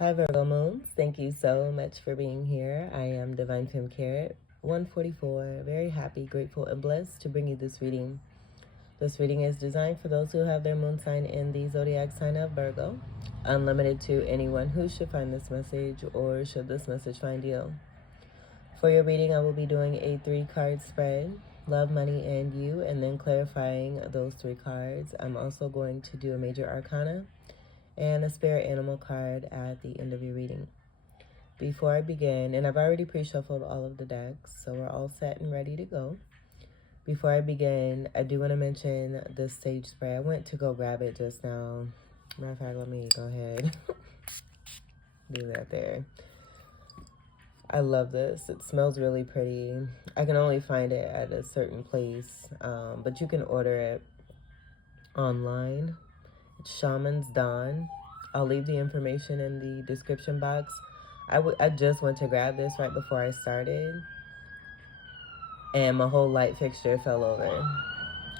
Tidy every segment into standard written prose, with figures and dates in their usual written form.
Hi Virgo Moons, thank you so much for being here. I am Divine Femme Carrot 144, very happy, grateful, and blessed to bring you this reading. This reading is designed for those who have their moon sign in the zodiac sign of Virgo, unlimited to anyone who should find this message or should this message find you. For your reading, I will be doing a 3-card spread, love, money, and you, and then clarifying those 3 cards. I'm also going to do a major arcana and a spirit animal card at the end of your reading. Before I begin, and I've already pre-shuffled all of the decks, so we're all set and ready to go. Before I begin, I do want to mention this sage spray. I went to go grab it just now. Matter of fact, let me go ahead. Do that there. I love this. It smells really pretty. I can only find it at a certain place, but you can order it online. It's Shaman's Dawn. I'll leave the information in the description box. I just went to grab this right before I started, and my whole light fixture fell over.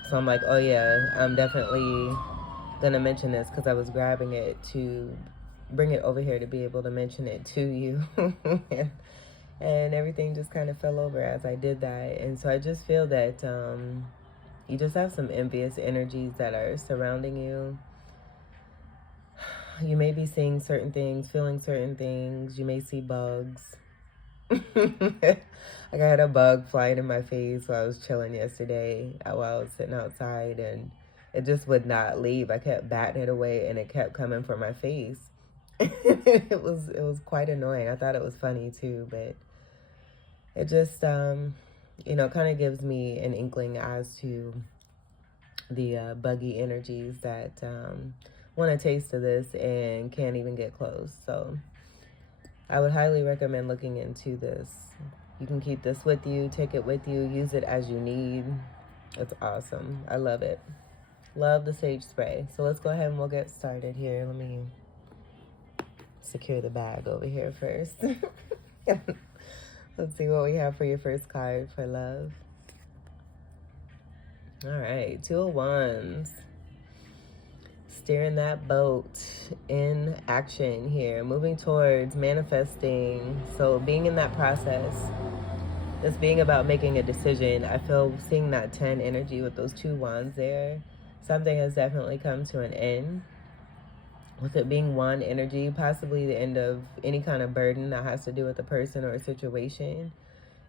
So I'm like, oh yeah, I'm definitely gonna mention this because I was grabbing it to bring it over here to be able to mention it to you. And everything just kind of fell over as I did that. And so I just feel that you just have some envious energies that are surrounding you. You may be seeing certain things, feeling certain things. You may see bugs. Like I had a bug flying in my face while I was chilling yesterday while I was sitting outside, and it just would not leave. I kept batting it away and it kept coming for my face. It was quite annoying. I thought it was funny too, but it just kind of gives me an inkling as to the buggy energies that want a taste of this and can't even get close. So I would highly recommend looking into this. You can keep this with you, take it with you, use it as you need. It's awesome. I love it. Love the sage spray. So let's go ahead and we'll get started here. Let me secure the bag over here first. Let's see what we have for your first card for love. All right, 2 of Wands. Steering that boat in action here, moving towards manifesting. So being in that process, this being about making a decision. I feel seeing that 10 energy with those 2 wands there. Something has definitely come to an end. With it being wand energy, possibly the end of any kind of burden that has to do with a person or a situation.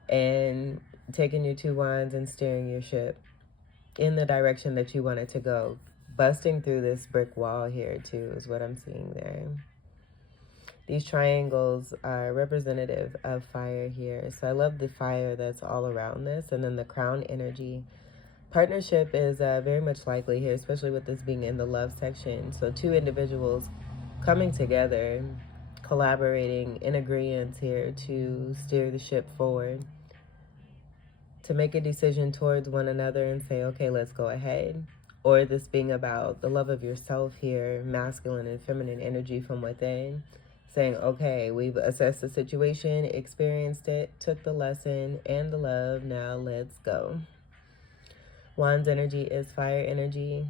And taking your 2 wands and steering your ship in the direction that you want it to go. Busting through this brick wall here too is what I'm seeing there. These triangles are representative of fire here. So I love the fire that's all around this. And then the crown energy. Partnership is very much likely here, especially with this being in the love section. So 2 individuals coming together, collaborating in agreement here to steer the ship forward. To make a decision towards one another and say, okay, let's go ahead. Or this being about the love of yourself here, masculine and feminine energy from within, saying, okay, we've assessed the situation, experienced it, took the lesson and the love, now let's go. Wands energy is fire energy,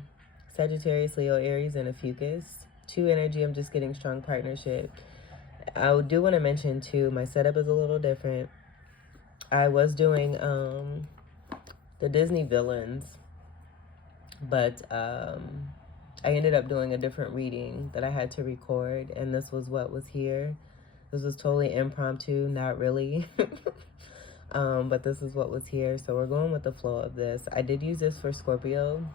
Sagittarius, Leo, Aries, and a Fucus. 2 energy, I'm just getting strong partnership. I do want to mention too, my setup is a little different. I was doing the Disney villains, but I ended up doing a different reading that I had to record, and this was what was here. This was totally impromptu, not really. But this is what was here, so we're going with the flow of this. I did use this for Scorpio.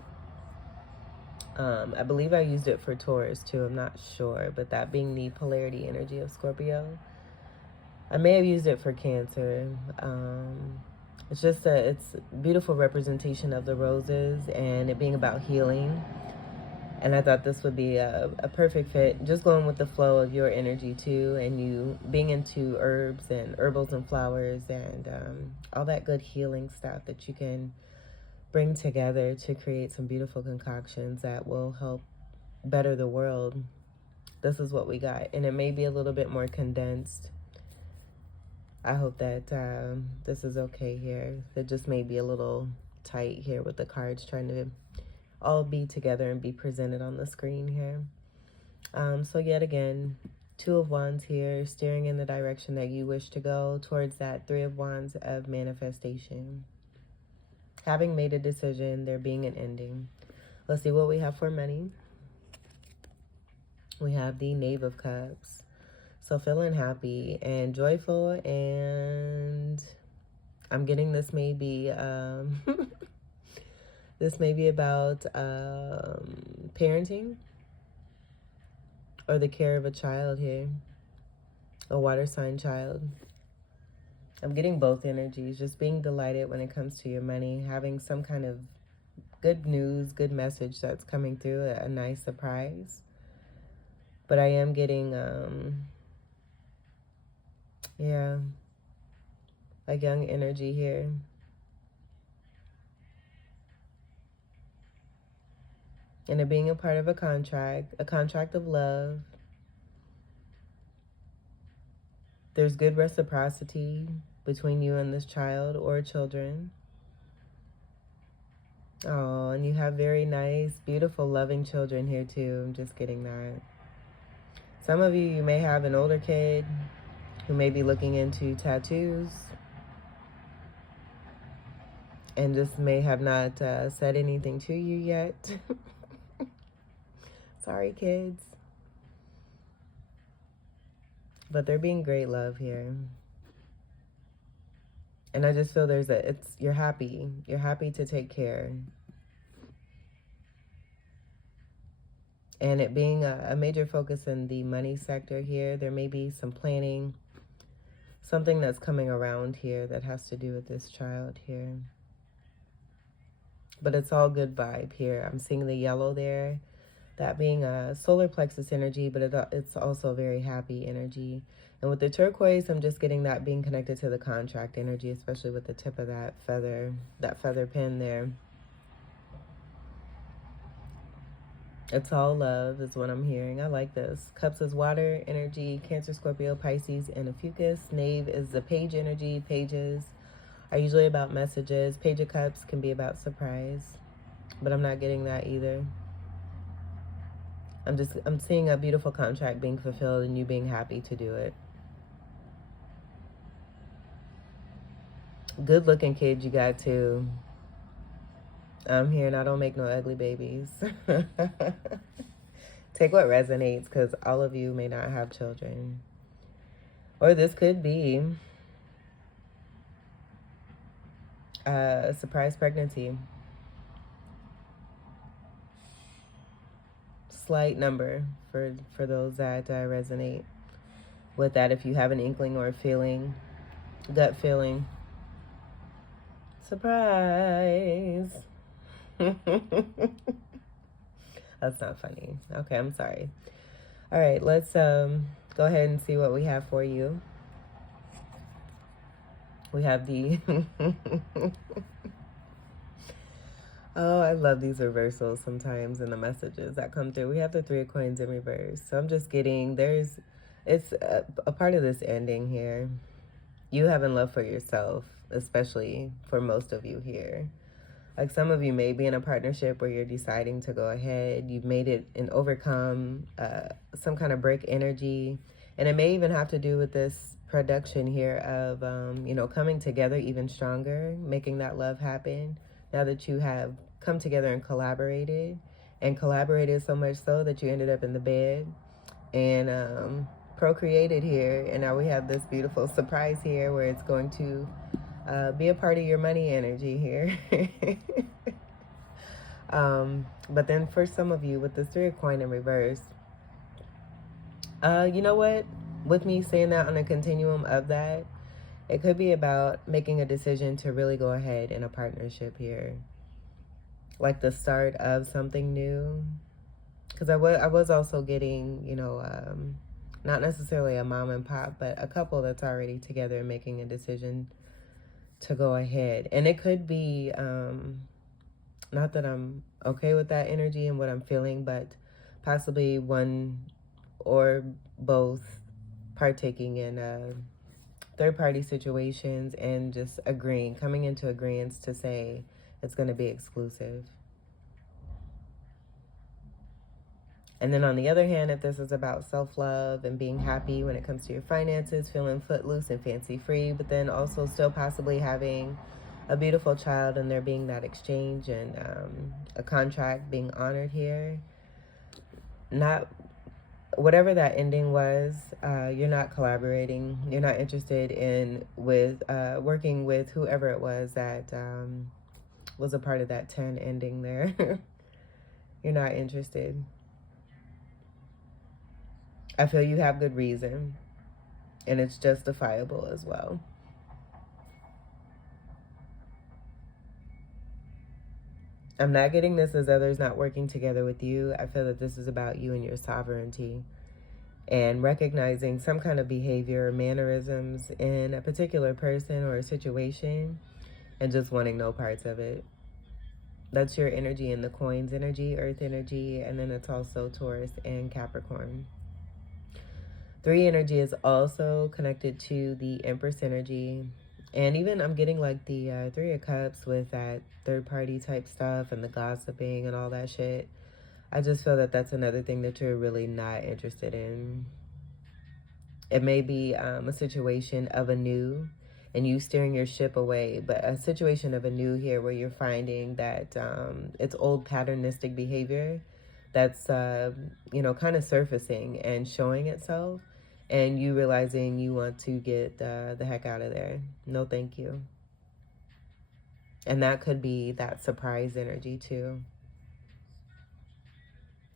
I believe I used it for Taurus too, I'm not sure, but that being the polarity energy of Scorpio. I may have used it for Cancer. It's just it's a beautiful representation of the roses and it being about healing. And I thought this would be a perfect fit, just going with the flow of your energy too, and you being into herbs and herbals and flowers and all that good healing stuff that you can bring together to create some beautiful concoctions that will help better the world. This is what we got, and it may be a little bit more condensed. I hope that this is okay here. It just may be a little tight here with the cards trying to all be together and be presented on the screen here. So yet again, Two of Wands here, steering in the direction that you wish to go towards that Three of Wands of manifestation. Having made a decision, there being an ending. Let's see what we have for money. We have the Knave of Cups. So feeling happy and joyful, and I'm getting this may be this may be about parenting or the care of a child here, a water sign child. I'm getting both energies, just being delighted when it comes to your money, having some kind of good news, good message that's coming through, a nice surprise. But I am getting, yeah, a young energy here. And it being a part of a contract of love. There's good reciprocity between you and this child or children. Oh, and you have very nice, beautiful, loving children here too. I'm just getting that. Some of you may have an older kid who may be looking into tattoos and just may have not said anything to you yet. Sorry, kids. But they're being great love here. And I just feel you're happy. You're happy to take care. And it being a major focus in the money sector here, there may be some planning, something that's coming around here that has to do with this child here. But it's all good vibe here. I'm seeing the yellow there, that being a solar plexus energy, but it's also very happy energy. And with the turquoise, I'm just getting that being connected to the contract energy, especially with the tip of that feather pen there. It's all love is what I'm hearing. I like this. Cups is water energy, Cancer, Scorpio, Pisces, and a Fucus. Knave is the page energy. Pages are usually about messages. Page of Cups can be about surprise, but I'm not getting that either. I'm seeing a beautiful contract being fulfilled and you being happy to do it. Good looking kid you got too. I'm here and I don't make no ugly babies. Take what resonates, because all of you may not have children. Or this could be a surprise pregnancy. Slight number for those that resonate with that. If you have an inkling or a feeling, gut feeling. Surprise. That's not funny. Okay, I'm sorry. All right, let's go ahead and see what we have for you. We have the oh, I love these reversals sometimes in the messages that come through. We have the Three of Coins in reverse. So I'm just getting, it's a part of this ending here. You having love for yourself, especially for most of you here. Like some of you may be in a partnership where you're deciding to go ahead. You've made it and overcome some kind of break energy. And it may even have to do with this production here of, coming together even stronger, making that love happen. Now that you have come together and collaborated so much so that you ended up in the bed and procreated here. And now we have this beautiful surprise here where it's going to be a part of your money energy here. But then for some of you with this Three of Coins in reverse, you know what? With me saying that on a continuum of that, it could be about making a decision to really go ahead in a partnership here. Like the start of something new. Because I was also getting, not necessarily a mom and pop, but a couple that's already together and making a decision to go ahead. And it could be, not that I'm okay with that energy and what I'm feeling, but possibly one or both partaking in third-party situations and just coming into agreements to say it's going to be exclusive. And then on the other hand, if this is about self-love and being happy when it comes to your finances, feeling footloose and fancy-free, but then also still possibly having a beautiful child and there being that exchange and a contract being honored here. Not whatever that ending was, you're not collaborating. You're not interested in working with whoever it was that was a part of that 10 ending there. You're not interested. I feel you have good reason, and it's justifiable as well. I'm not getting this as others not working together with you. I feel that this is about you and your sovereignty and recognizing some kind of behavior or mannerisms in a particular person or a situation and just wanting no parts of it. That's your energy in the coins energy, earth energy, and then it's also Taurus and Capricorn. 3 energy is also connected to the Empress energy. And even I'm getting like the 3 of Cups with that third party type stuff and the gossiping and all that shit. I just feel that that's another thing that you're really not interested in. It may be a situation of a new and you steering your ship away, but a situation of a new here where you're finding that it's old patternistic behavior that's, kind of surfacing and showing itself. And you realizing you want to get the heck out of there. No, thank you. And that could be that surprise energy too.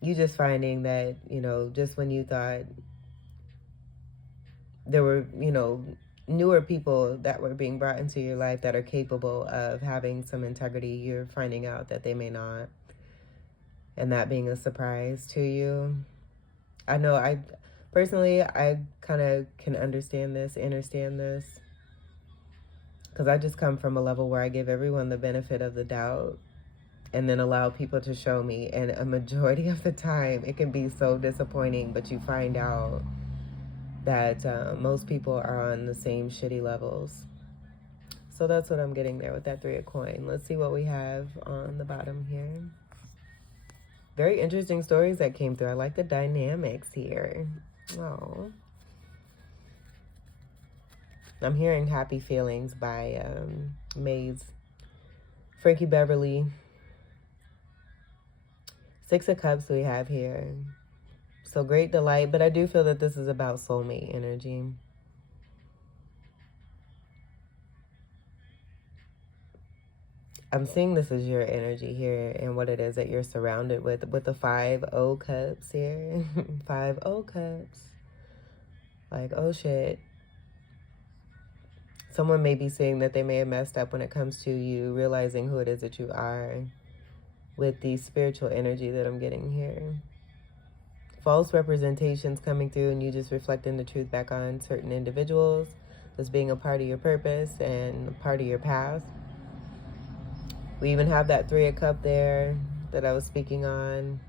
You just finding that, just when you thought there were, newer people that were being brought into your life that are capable of having some integrity, you're finding out that they may not. And that being a surprise to you. I know personally, I kind of can understand this, because I just come from a level where I give everyone the benefit of the doubt and then allow people to show me. And a majority of the time, it can be so disappointing, but you find out that most people are on the same shitty levels. So that's what I'm getting there with that 3 of coin. Let's see what we have on the bottom here. Very interesting stories that came through. I like the dynamics here. Oh, I'm hearing Happy Feelings by Maze, Frankie Beverly. 6 of Cups we have here. So great delight, but I do feel that this is about soulmate energy. I'm seeing this as your energy here and what it is that you're surrounded with the 5 of Cups here. 5 of Cups. Like, oh shit. Someone may be saying that they may have messed up when it comes to you realizing who it is that you are with the spiritual energy that I'm getting here. False representations coming through and you just reflecting the truth back on certain individuals as being a part of your purpose and a part of your path. We even have that 3 of Cups there that I was speaking on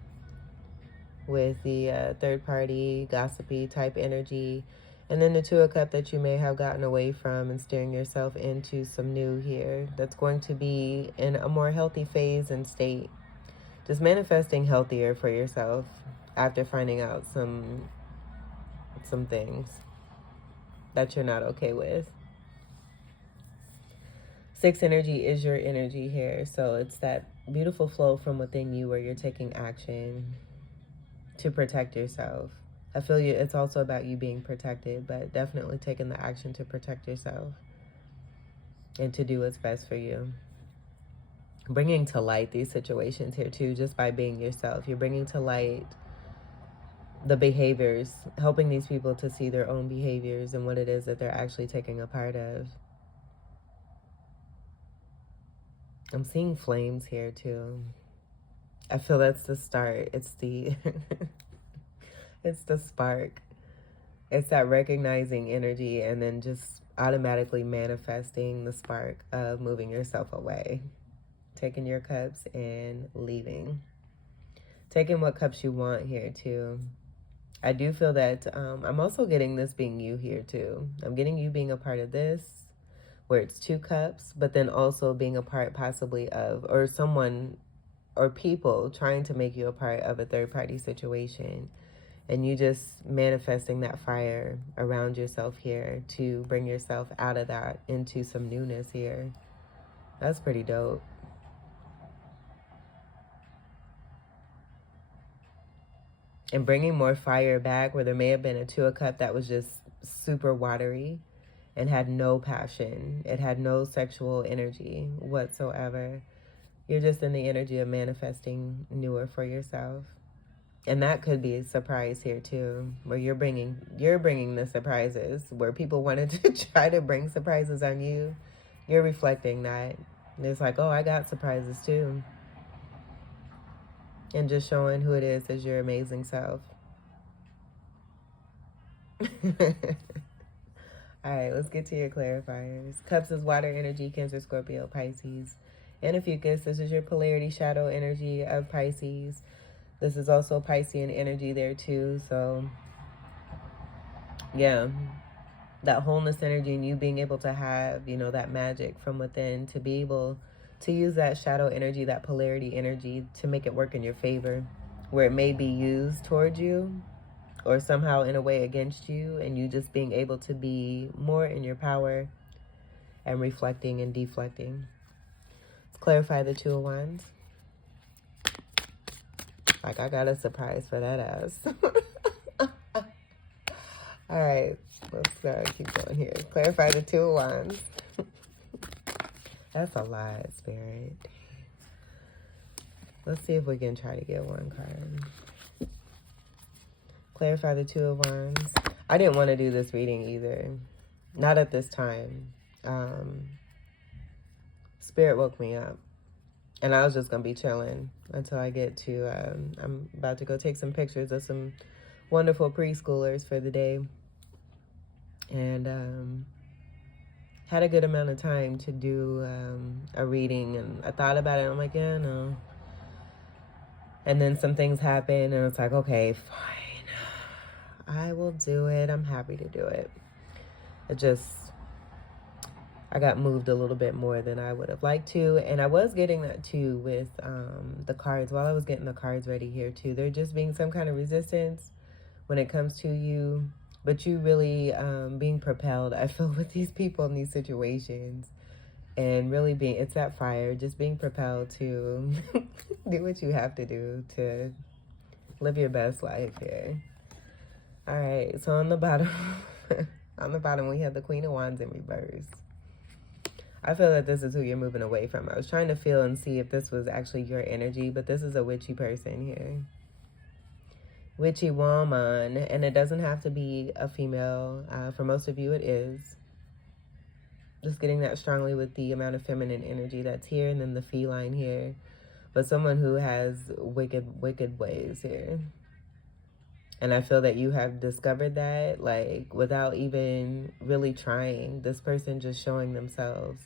with the third party, gossipy type energy. And then the 2 of Cups that you may have gotten away from and steering yourself into some new here. That's going to be in a more healthy phase and state. Just manifesting healthier for yourself after finding out some things that you're not okay with. 6 energy is your energy here. So it's that beautiful flow from within you where you're taking action to protect yourself. I feel you. It's also about you being protected, but definitely taking the action to protect yourself and to do what's best for you. Bringing to light these situations here too, just by being yourself. You're bringing to light the behaviors, helping these people to see their own behaviors and what it is that they're actually taking a part of. I'm seeing flames here too. I feel that's the start. It's the it's the spark. It's that recognizing energy and then just automatically manifesting the spark of moving yourself away. Taking your cups and leaving. Taking what cups you want here too. I do feel that I'm also getting this being you here too. I'm getting you being a part of this, where it's 2 cups, but then also being a part possibly of, or someone or people trying to make you a part of a third party situation. And you just manifesting that fire around yourself here to bring yourself out of that into some newness here. That's pretty dope. And bringing more fire back where there may have been a Two of Cups that was just super watery and had no passion. It had no sexual energy whatsoever. You're just in the energy of manifesting newer for yourself. And that could be a surprise here too, where you're bringing the surprises. Where people wanted to try to bring surprises on you, you're reflecting that. And it's like, oh, I got surprises too. And just showing who it is as your amazing self. All right, let's get to your clarifiers. Cups is water energy, Cancer, Scorpio, Pisces. And Fucus, this is your polarity shadow energy of Pisces. This is also Piscean energy there too. So, yeah, that wholeness energy and you being able to have, you know, that magic from within to be able to use that shadow energy, that polarity energy to make it work in your favor, where it may be used towards you or somehow in a way against you, and you just being able to be more in your power and reflecting and deflecting. Let's clarify the Two of Wands. Like, I got a surprise for that ass. All right, let's keep going here. Clarify the Two of Wands. That's a lot, Spirit. Let's see if we can try to get one card. Clarify the Two of Wands. I didn't want to do this reading either. Not at this time. Spirit woke me up. And I was just going to be chilling until I get to... I'm about to go take some pictures of some wonderful preschoolers for the day. And... had a good amount of time to do a reading, and I thought about it. I'm like, yeah, no. And then some things happened, and it's like, okay, fine. I will do it. I'm happy to do it. I got moved a little bit more than I would have liked to. And I was getting that too with the cards. While I was getting the cards ready here too, there just being some kind of resistance when it comes to you. But you really being propelled, I feel, with these people in these situations. And really it's that fire, just being propelled to do what you have to do to live your best life here. All right, so on the bottom, we have the Queen of Wands in reverse. I feel that this is who you're moving away from. I was trying to feel and see if this was actually your energy, but this is a witchy person here. Witchy woman, and it doesn't have to be a female. For most of you, it is. Just getting that strongly with the amount of feminine energy that's here, and then the feline here. But someone who has wicked ways here. And I feel that you have discovered that, like, without even really trying. This person just showing themselves.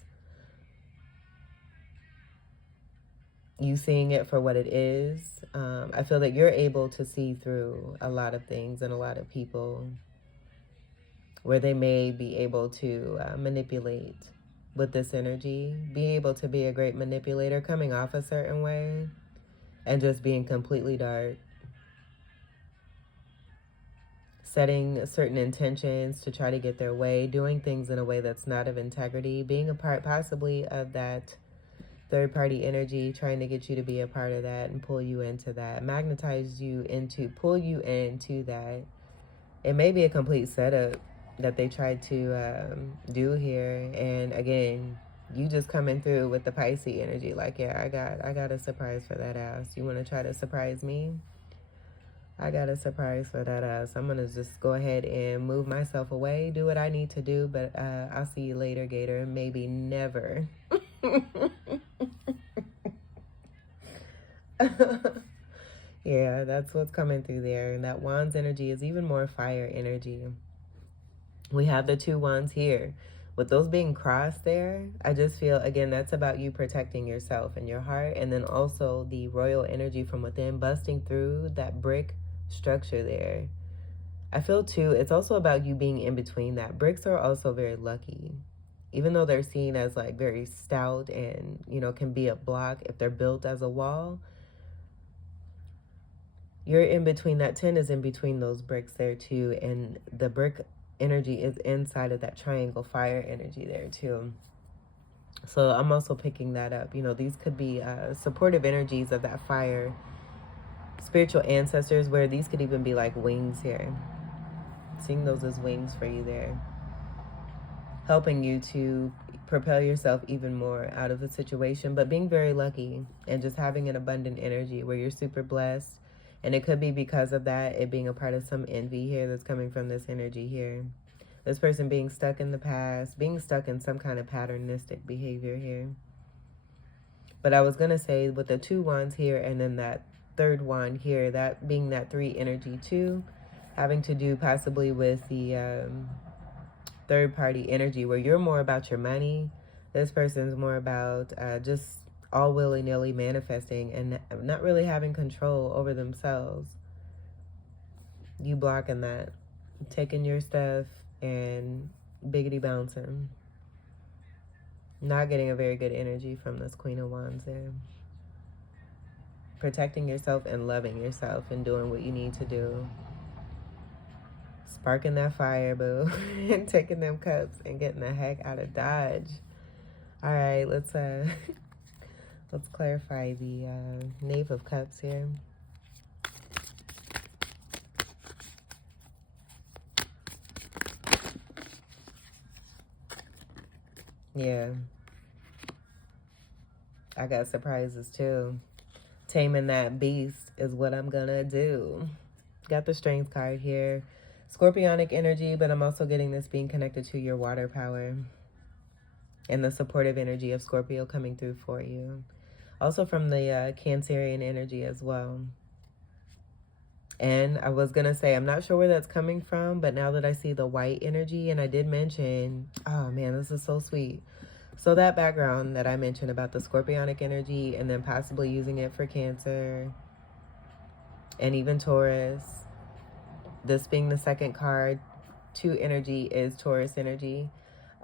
You seeing it for what it is. I feel that you're able to see through a lot of things and a lot of people where they may be able to manipulate with this energy. Being able to be a great manipulator, coming off a certain way, and just being completely dark. Setting certain intentions to try to get their way, doing things in a way that's not of integrity, being a part possibly of that third-party energy, trying to get you to be a part of that and pull you into that, pull you into that. It may be a complete setup that they tried to do here, and again, you just coming through with the Pisces energy, like, yeah, I got a surprise for that ass. You want to try to surprise me? I got a surprise for that ass. I'm gonna just go ahead and move myself away, do what I need to do, but I'll see you later, Gator. Maybe never. Yeah, that's what's coming through there. And that Wands energy is even more fire energy. We have the two Wands here. With those being crossed there, I just feel, again, that's about you protecting yourself and your heart. And then also the royal energy from within, busting through that brick structure there. I feel too, it's also about you being in between that. Bricks are also very lucky. Even though they're seen as like very stout and, you know, can be a block if they're built as a wall, you're in between. That 10 is in between those bricks there too, and the brick energy is inside of that triangle fire energy there too. So I'm also picking that up. You know, these could be supportive energies of that fire, spiritual ancestors, where these could even be like wings here. Seeing those as wings for you there, helping you to propel yourself even more out of the situation, but being very lucky and just having an abundant energy where you're super blessed. And it could be because of that, it being a part of some envy here that's coming from this energy here. This person being stuck in the past, being stuck in some kind of patternistic behavior here. But I was going to say with the 2 wands here and then that 3rd wand here, that being that 3 energy too, having to do possibly with the third party energy where you're more about your money. This person's more about just all willy-nilly manifesting and not really having control over themselves. You blocking that, taking your stuff and biggity bouncing. Not getting a very good energy from this Queen of Wands there. Protecting yourself and loving yourself and doing what you need to do. Sparking that fire, boo. And taking them cups and getting the heck out of Dodge. All right, let's clarify the Knave of Cups here. Yeah. I got surprises too. Taming that beast is what I'm gonna do. Got the Strength card here. Scorpionic energy, but I'm also getting this being connected to your water power and the supportive energy of Scorpio coming through for you. Also from the Cancerian energy as well. And I was going to say, I'm not sure where that's coming from, but now that I see the white energy, and I did mention, oh man, this is so sweet. So that background that I mentioned about the Scorpionic energy and then possibly using it for Cancer and even Taurus, this being the 2nd card, 2 energy is Taurus energy.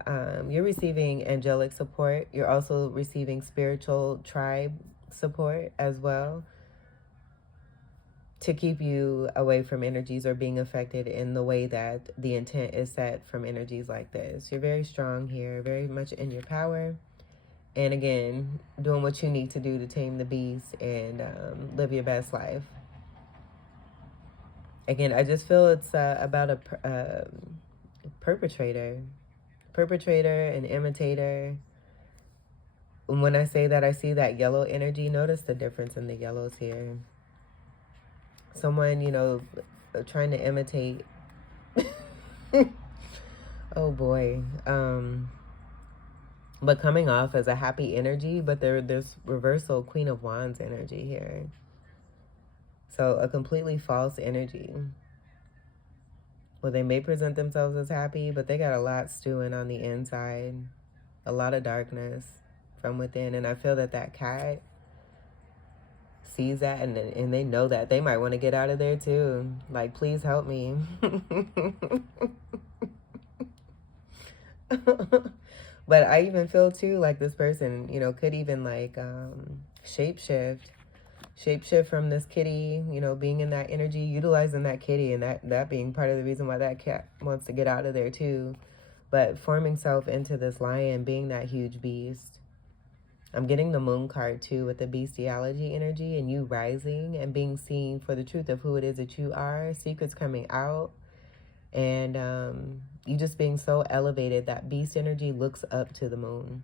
You're receiving angelic support. You're also receiving spiritual tribe support as well to keep you away from energies or being affected in the way that the intent is set from energies like this. You're very strong here, very much in your power. And again, doing what you need to do to tame the beast and live your best life. Again, I just feel it's about a perpetrator, an imitator. When I say that, I see that yellow energy. Notice the difference in the yellows here. Someone, you know, trying to imitate. Oh boy. But coming off as a happy energy, but there's reversal Queen of Wands energy here. So a completely false energy. Well, they may present themselves as happy, but they got a lot stewing on the inside. A lot of darkness from within. And I feel that that cat sees that and they know that. They might want to get out of there too. Like, please help me. But I even feel too like this person, you know, could even like shapeshift from this kitty, you know, being in that energy, utilizing that kitty, and that being part of the reason why that cat wants to get out of there too. But forming self into this lion, being that huge beast. I'm getting the Moon card too with the bestiality energy and you rising and being seen for the truth of who it is that you are. Secrets coming out. And you just being so elevated that beast energy looks up to the moon.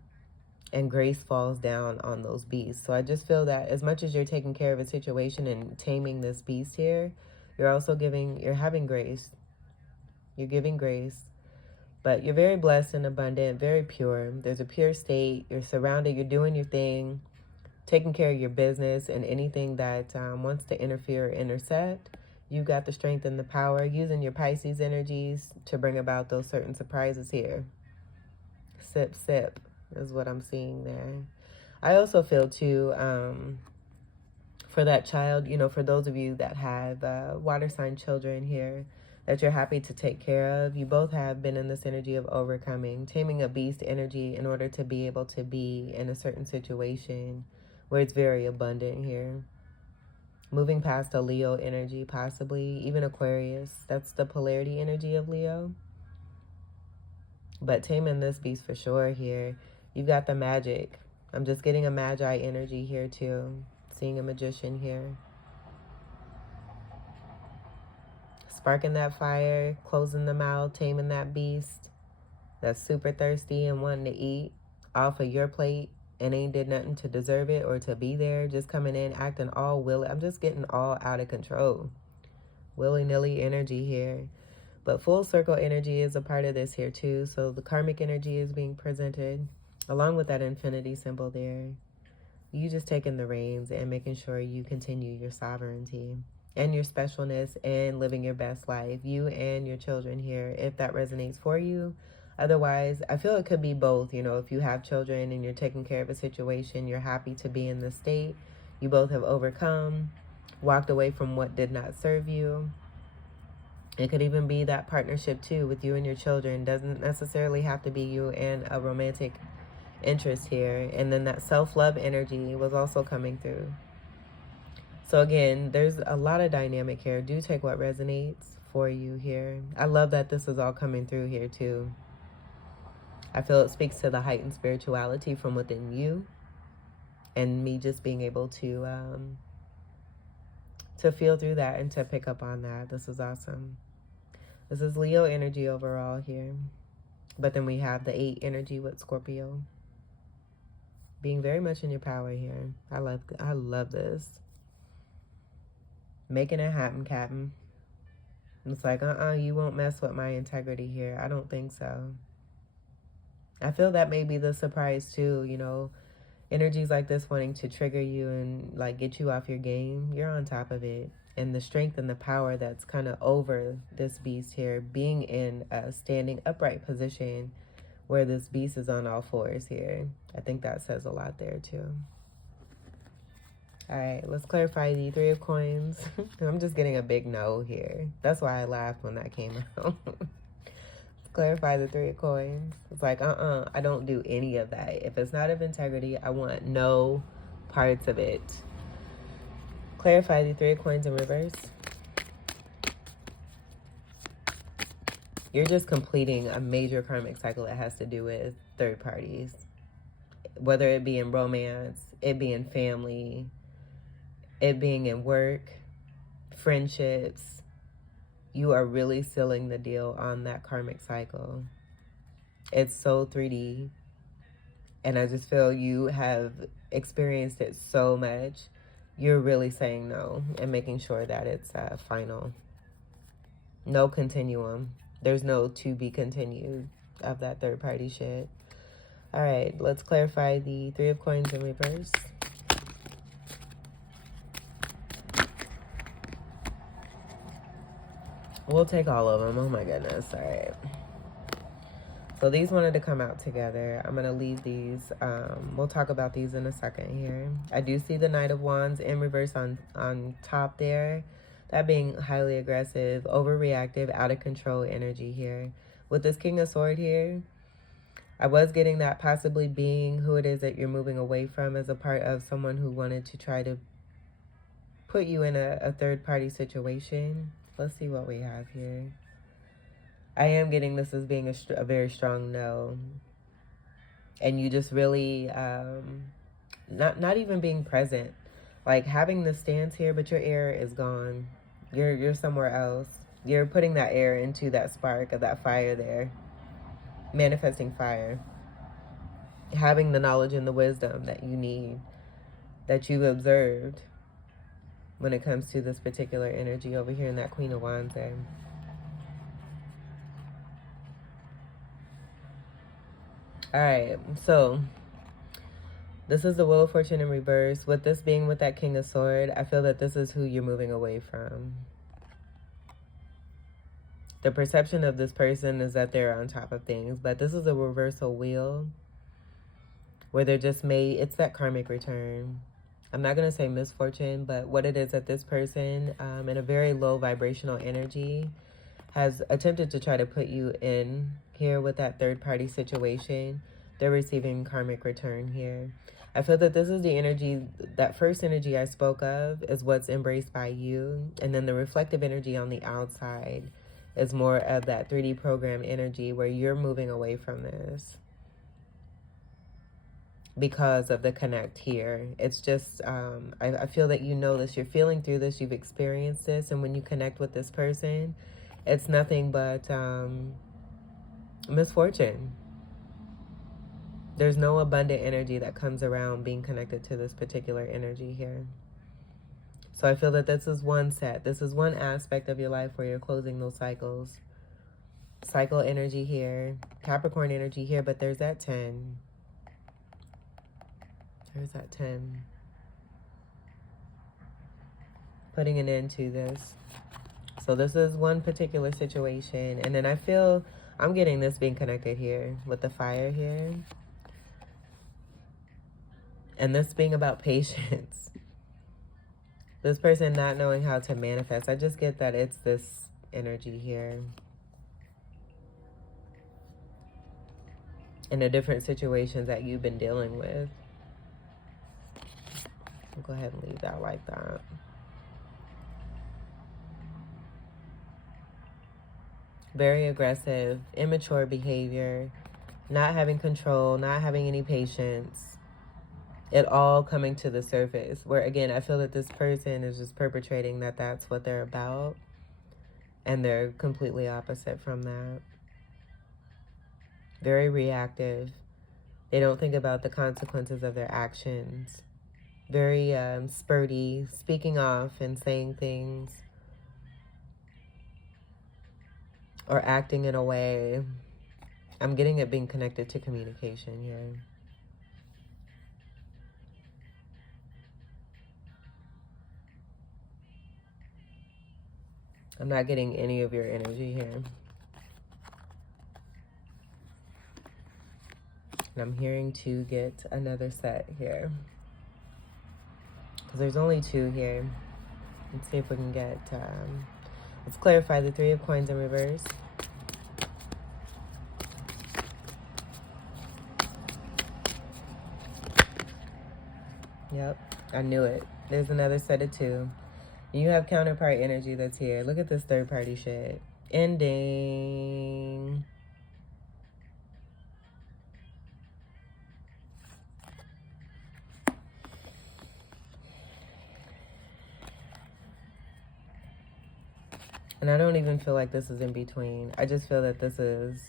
And grace falls down on those beasts. So I just feel that as much as you're taking care of a situation and taming this beast here, you're also you're having grace. You're giving grace. But you're very blessed and abundant, very pure. There's a pure state. You're surrounded. You're doing your thing, taking care of your business and anything that wants to interfere or intersect. You got the strength and the power, using your Pisces energies to bring about those certain surprises here. Sip, sip is what I'm seeing there. I also feel too, for that child, you know, for those of you that have water sign children here, that you're happy to take care of. You both have been in this energy of overcoming, taming a beast energy in order to be able to be in a certain situation where it's very abundant here. Moving past a Leo energy, possibly, even Aquarius. That's the polarity energy of Leo. But taming this beast for sure here. You've got the magic. I'm just getting a magi energy here too. Seeing a magician here. Sparking that fire, closing the mouth, taming that beast that's super thirsty and wanting to eat off of your plate and ain't did nothing to deserve it or to be there. Just coming in, acting all willy. I'm just getting all out of control. Willy-nilly energy here. But full circle energy is a part of this here too. So the karmic energy is being presented along with that infinity symbol there. You just taking the reins and making sure you continue your sovereignty and your specialness and living your best life. You and your children here, if that resonates for you. Otherwise, I feel it could be both. You know, if you have children and you're taking care of a situation, you're happy to be in this state. You both have overcome, walked away from what did not serve you. It could even be that partnership too with you and your children. Doesn't necessarily have to be you and a romantic interest here. And then that self-love energy was also coming through. So again, there's a lot of dynamic here. Do take what resonates for you here. I love that this is all coming through here too. I feel it speaks to the heightened spirituality from within you and me just being able to feel through that and to pick up on that. This is awesome. This is Leo energy overall here. But then we have the 8 energy with Scorpio. Being very much in your power here. I love this. Making it happen, Captain. It's like, you won't mess with my integrity here. I don't think so. I feel that may be the surprise too, you know. Energies like this wanting to trigger you and like get you off your game. You're on top of it. And the strength and the power that's kind of over this beast here, being in a standing upright position where this beast is on all fours here. I think that says a lot there too. All right, let's clarify the 3 of coins. I'm just getting a big no here. That's why I laughed when that came out. Let's clarify the 3 of coins. It's like, I don't do any of that. If it's not of integrity, I want no parts of it. Clarify the 3 of coins in reverse. You're just completing a major karmic cycle that has to do with third parties. Whether it be in romance, it be in family, it being in work, friendships. You are really sealing the deal on that karmic cycle. It's so 3D. And I just feel you have experienced it so much. You're really saying no and making sure that it's final. No continuum. There's no to be continued of that third party shit. All right, let's clarify the 3 of coins in reverse. We'll take all of them. Oh my goodness. All right. So these wanted to come out together. I'm going to leave these. We'll talk about these in a second here. I do see the Knight of Wands in reverse on top there. That being highly aggressive, overreactive, out of control energy here. With this King of Swords here, I was getting that possibly being who it is that you're moving away from as a part of someone who wanted to try to put you in a third-party situation. Let's see what we have here. I am getting this as being a very strong no. And you just really, not even being present. Like having the stance here, but your air is gone. You're somewhere else. You're putting that air into that spark of that fire there. Manifesting fire. Having the knowledge and the wisdom that you need, that you've observed when it comes to this particular energy over here in that Queen of Wands there. All right, so this is the Wheel of Fortune in reverse. With this being with that King of Swords, I feel that this is who you're moving away from. The perception of this person is that they're on top of things, but this is a reversal wheel where they're just made, it's that karmic return. I'm not going to say misfortune, but what it is that this person in a very low vibrational energy has attempted to try to put you in here with that third party situation They're receiving karmic return here. I feel that this is the energy, that first energy I spoke of is what's embraced by you. And then the reflective energy on the outside is more of that 3D program energy where you're moving away from this because of the connect here. It's just, I feel that you know this, you're feeling through this, you've experienced this. And when you connect with this person, it's nothing but misfortune. There's no abundant energy that comes around being connected to this particular energy here. So I feel that this is one set. This is one aspect of your life where you're closing those cycles. Cycle energy here. Capricorn energy here, but there's that 10. There's that 10. Putting an end to this. So this is one particular situation. And then I feel I'm getting this being connected here with the fire here. And this being about patience. This person not knowing how to manifest. I just get that it's this energy here. In the different situations that you've been dealing with. I'll go ahead and leave that like that. Very aggressive, immature behavior, not having control, not having any patience. It all coming to the surface. Where, again, I feel that this person is just perpetrating that that's what they're about. And they're completely opposite from that. Very reactive. They don't think about the consequences of their actions. Very spurty, speaking off and saying things. Or acting in a way. I'm getting it being connected to communication here. I'm not getting any of your energy here. And I'm hearing to get another set here. Because there's only 2 here. Let's see if we can get... let's clarify the 3 of coins in reverse. Yep, I knew it. There's another set of 2. You have counterpart energy that's here. Look at this third party shit. Ending. And I don't even feel like this is in between. I just feel that this is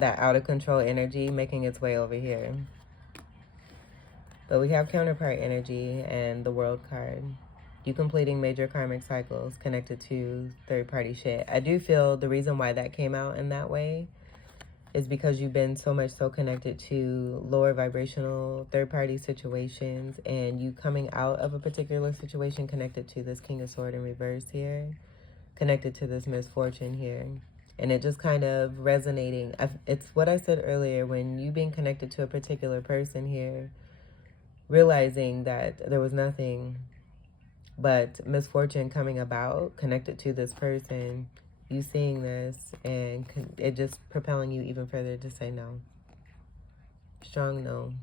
that out of control energy making its way over here. But we have counterpart energy and the World card. You completing major karmic cycles connected to third-party shit. I do feel the reason why that came out in that way is because you've been so connected to lower vibrational third-party situations, and you coming out of a particular situation connected to this King of Swords in reverse here, connected to this misfortune here. And it just kind of resonating. It's what I said earlier, when you being connected to a particular person here, realizing that there was nothing but misfortune coming about connected to this person, you seeing this and it just propelling you even further to say no. Strong no.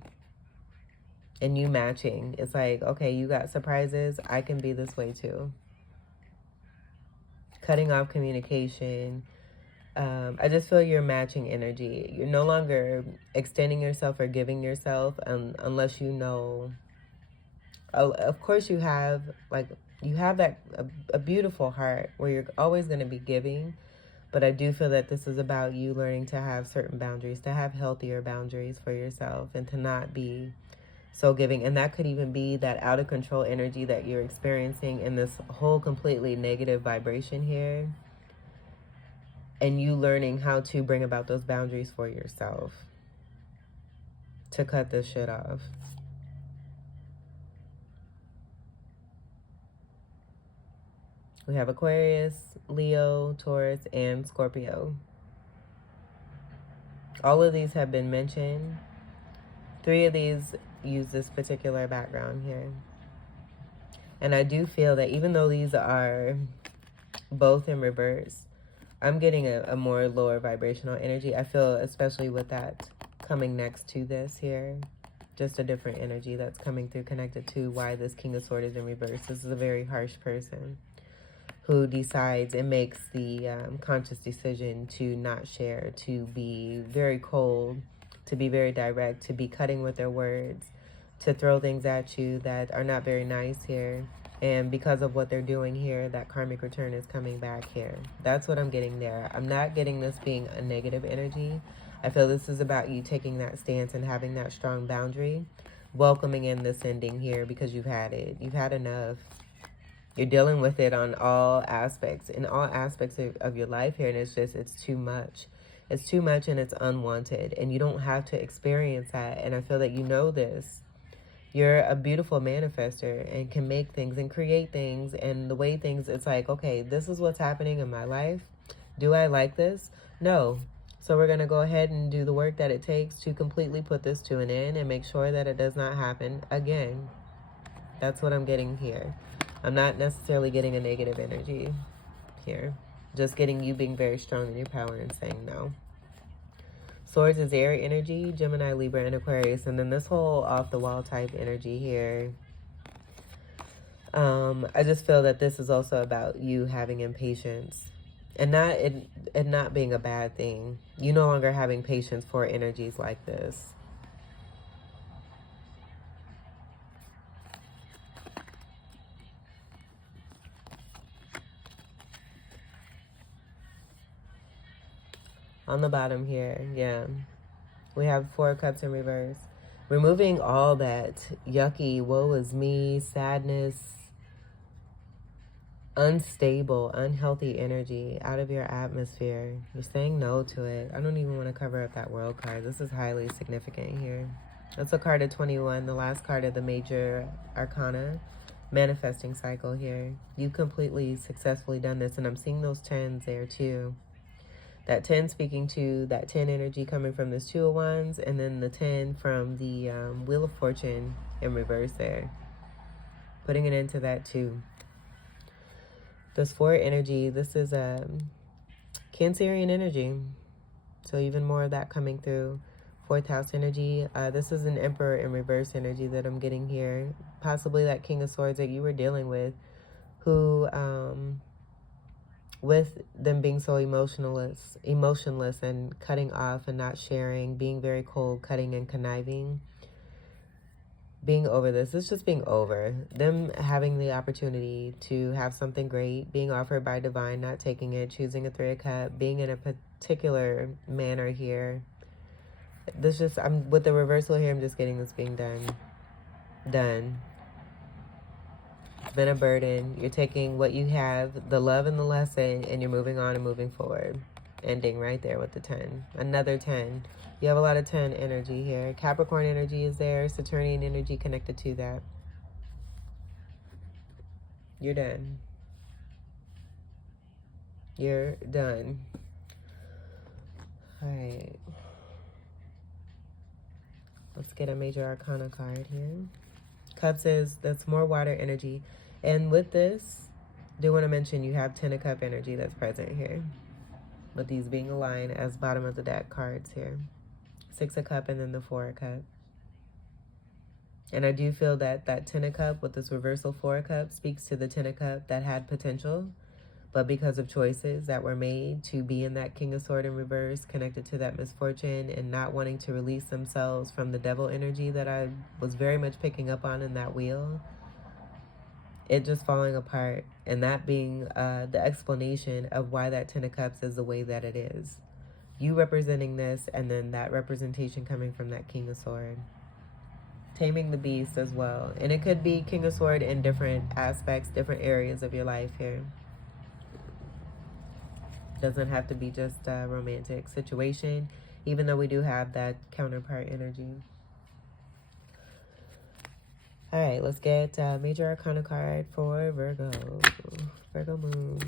And you matching. It's like, okay, you got surprises. I can be this way too. Cutting off communication. I just feel you're matching energy. You're no longer extending yourself or giving yourself unless you know. Of course you have that a beautiful heart where you're always going to be giving, but I do feel that this is about you learning to have certain boundaries, to have healthier boundaries for yourself, and to not be so giving. And that could even be that out of control energy that you're experiencing in this whole completely negative vibration here, and you learning how to bring about those boundaries for yourself to cut this shit off. We have Aquarius, Leo, Taurus, and Scorpio. All of these have been mentioned. 3 of these use this particular background here. And I do feel that even though these are both in reverse, I'm getting a more lower vibrational energy. I feel, especially with that coming next to this here. Just a different energy that's coming through, connected to why this King of Swords is in reverse. This is a very harsh person who decides and makes the conscious decision to not share, to be very cold, to be very direct, to be cutting with their words, to throw things at you that are not very nice here. And because of what they're doing here, that karmic return is coming back here. That's what I'm getting there. I'm not getting this being a negative energy. I feel this is about you taking that stance and having that strong boundary, welcoming in this ending here because you've had it. You've had enough. You're dealing with it on all aspects, in all aspects of your life here. And it's just, it's too much. It's too much and it's unwanted. And you don't have to experience that. And I feel that you know this. You're a beautiful manifester and can make things and create things. And the way things, it's like, okay, this is what's happening in my life. Do I like this? No. So we're going to go ahead and do the work that it takes to completely put this to an end and make sure that it does not happen again. That's what I'm getting here. I'm not necessarily getting a negative energy here. Just getting you being very strong in your power and saying no. Swords is air energy, Gemini, Libra, and Aquarius. And then this whole off-the-wall type energy here. I just feel that this is also about you having impatience. And not being a bad thing. You no longer having patience for energies like this. On the bottom here, yeah. We have 4 cups in reverse. Removing all that yucky, woe is me, sadness, unstable, unhealthy energy out of your atmosphere. You're saying no to it. I don't even want to cover up that world card. This is highly significant here. That's a card of 21, the last card of the major arcana. Manifesting cycle here. You've completely successfully done this, and I'm seeing those 10s there too. That 10 speaking to that 10 energy coming from this 2 of Wands, and then the 10 from the Wheel of Fortune in reverse there. Putting it into that too. This 4 energy, this is Cancerian energy. So even more of that coming through. 4th house energy. This is an Emperor in reverse energy that I'm getting here. Possibly that King of Swords that you were dealing with, who... with them being so emotionless and cutting off and not sharing, being very cold, cutting and conniving, being over this. It's just being over. Them having the opportunity to have something great, being offered by divine, not taking it, choosing a 3 of Cups, being in a particular manner here. This just, I'm with the reversal here, I'm just getting this being done. Done. It's been a burden. You're taking what you have, the love and the lesson, and you're moving on and moving forward. Ending right there with the 10. Another 10. You have a lot of 10 energy here. Capricorn energy is there. Saturnian energy connected to that. You're done. You're done. All right. Let's get a major arcana card here. Cups is, that's more water energy. And with this, do want to mention you have 10 of Cup energy that's present here. With these being aligned as bottom of the deck cards here. 6 of Cup and then the 4 of Cup. And I do feel that that 10 of Cup with this reversal 4 of Cup speaks to the 10 of Cup that had potential, but because of choices that were made to be in that King of Sword in reverse, connected to that misfortune and not wanting to release themselves from the devil energy that I was very much picking up on in that wheel, it just falling apart. And that being the explanation of why that 10 of Cups is the way that it is. You representing this, and then that representation coming from that King of Sword. Taming the beast as well. And it could be King of Sword in different aspects, different areas of your life here. Doesn't have to be just a romantic situation, even though we do have that counterpart energy. All right, let's get major arcana card for Virgo. Virgo moons.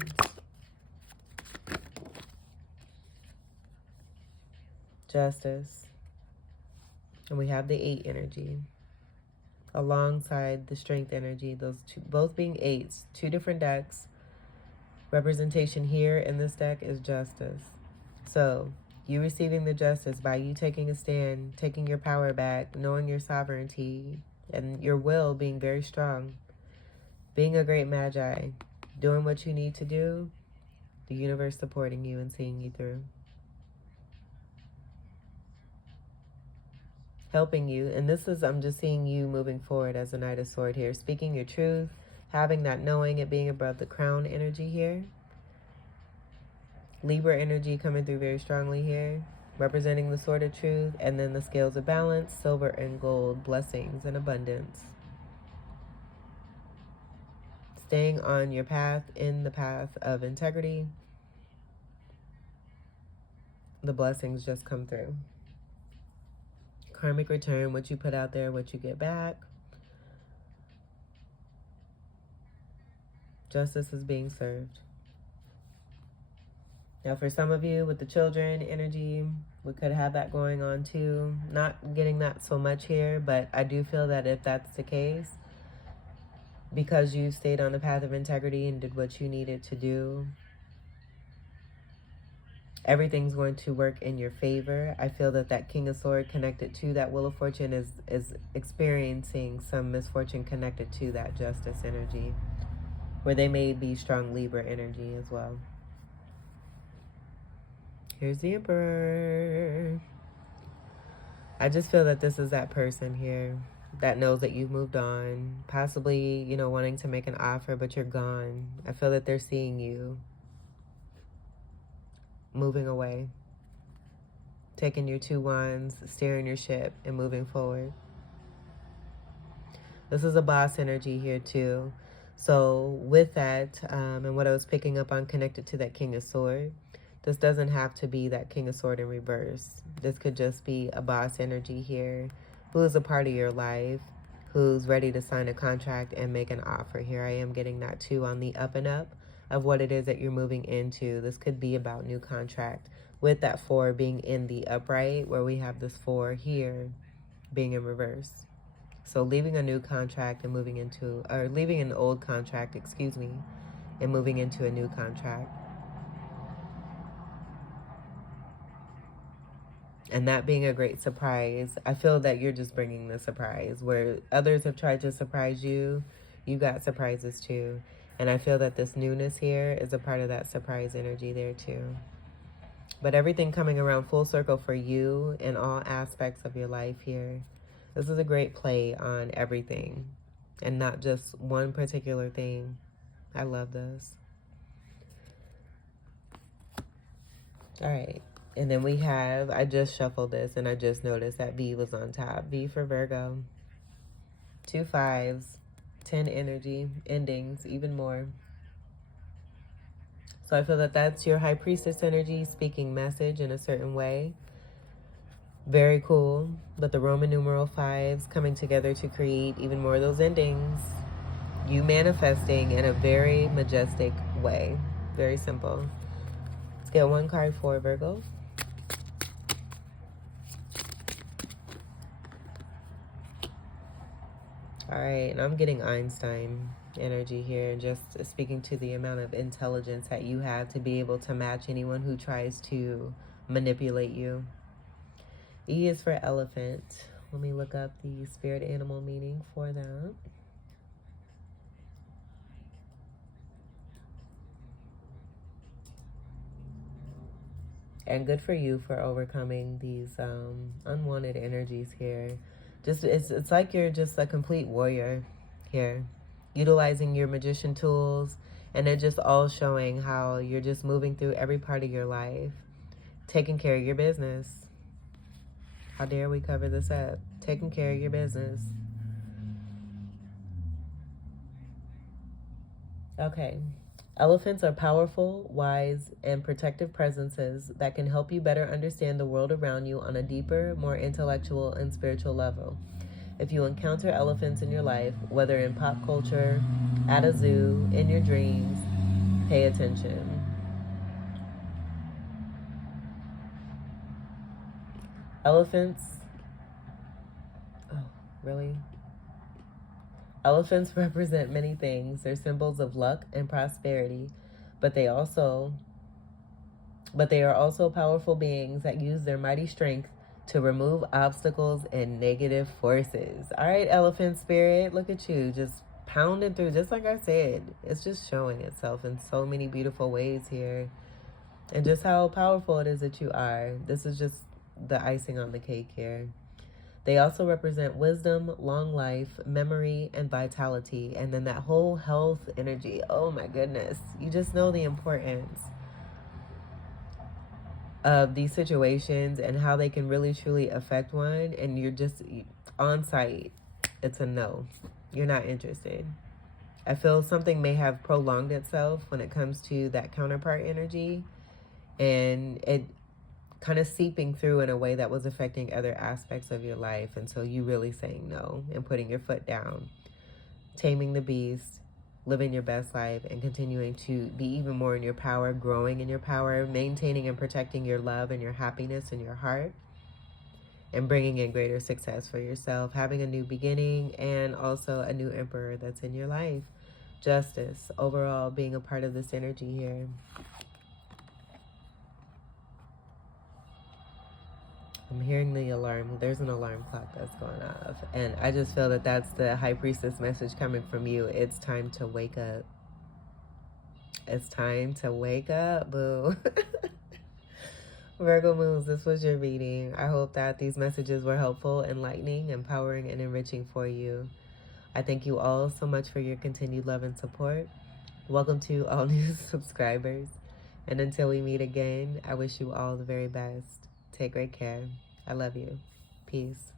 Justice. And we have the 8 energy alongside the strength energy. Those two, both being 8s, 2 different decks. Representation here in this deck is justice. So You receiving the justice by you taking a stand, taking your power back, knowing your sovereignty, and your will being very strong. Being a great magi, doing what you need to do, the universe supporting you and seeing you through. Helping you, and this is, I'm just seeing you moving forward as a Knight of Swords here, speaking your truth, having that knowing, it being above the crown energy here. Libra energy coming through very strongly here, representing the sword of truth, and then the scales of balance, silver and gold, blessings and abundance. Staying on your path, in the path of integrity, the blessings just come through. Karmic return, what you put out there, what you get back. Justice is being served. Now for some of you with the children energy, we could have that going on too. Not getting that so much here, but I do feel that if that's the case, because you stayed on the path of integrity and did what you needed to do, everything's going to work in your favor. I feel that that King of Swords connected to that Wheel of Fortune is experiencing some misfortune connected to that Justice energy, where they may be strong Libra energy as well. Here's the Emperor. I just feel that this is that person here that knows that you've moved on, possibly, you know, wanting to make an offer, but you're gone. I feel that they're seeing you moving away, taking your 2 wands, steering your ship, and moving forward. This is a boss energy here too. So with that, and what I was picking up on connected to that King of Swords, this doesn't have to be that King of Swords in reverse. This could just be a boss energy here who is a part of your life, who's ready to sign a contract and make an offer here. I am getting that too on the up and up of what it is that you're moving into. This could be about new contract, with that 4 being in the upright, where we have this 4 here being in reverse. So leaving a new contract and moving into, or leaving an old contract, excuse me, and moving into a new contract. And that being a great surprise. I feel that you're just bringing the surprise. Where others have tried to surprise you, you got surprises too. And I feel that this newness here is a part of that surprise energy there too. But everything coming around full circle for you in all aspects of your life here. This is a great play on everything and not just one particular thing. I love this. All right. And then we have, I just shuffled this and I just noticed that V was on top. V for Virgo. 2 5s, 10 energy, endings, even more. So I feel that that's your High Priestess energy, speaking message in a certain way. Very cool. But the Roman numeral 5s coming together to create even more of those endings. You manifesting in a very majestic way. Very simple. Let's get 1 card for Virgo. All right, and I'm getting Einstein energy here, just speaking to the amount of intelligence that you have to be able to match anyone who tries to manipulate you. E is for elephant. Let me look up the spirit animal meaning for that. And good for you for overcoming these unwanted energies here. Just it's like you're just a complete warrior here, utilizing your magician tools, and they're just all showing how you're just moving through every part of your life, taking care of your business. How dare we cover this up? Taking care of your business. Okay. Elephants are powerful, wise, and protective presences that can help you better understand the world around you on a deeper, more intellectual and spiritual level. If you encounter elephants in your life, whether in pop culture, at a zoo, in your dreams, pay attention. Elephants, oh, really? Elephants represent many things. They're symbols of luck and prosperity, but they also but they are also powerful beings that use their mighty strength to remove obstacles and negative forces. All right, elephant spirit, look at you just pounding through. Just like I said, it's just showing itself in so many beautiful ways here, and just how powerful it is that you are. This is just the icing on the cake here. They also represent wisdom, long life, memory, and vitality. And then that whole health energy. Oh my goodness. You just know the importance of these situations and how they can really truly affect one. And you're just on site. It's a no. You're not interested. I feel something may have prolonged itself when it comes to that counterpart energy. And it kind of seeping through in a way that was affecting other aspects of your life. And so you really saying no and putting your foot down, taming the beast, living your best life, and continuing to be even more in your power, growing in your power, maintaining and protecting your love and your happiness in your heart, and bringing in greater success for yourself, having a new beginning, and also a new emperor that's in your life. Justice, overall, being a part of this energy here. I'm hearing the alarm. There's an alarm clock that's going off. And I just feel that that's the High Priestess message coming from you. It's time to wake up. It's time to wake up, boo. Virgo moons, this was your reading. I hope that these messages were helpful, enlightening, empowering, and enriching for you. I thank you all so much for your continued love and support. Welcome to all new subscribers. And until we meet again, I wish you all the very best. Take great care. I love you. Peace.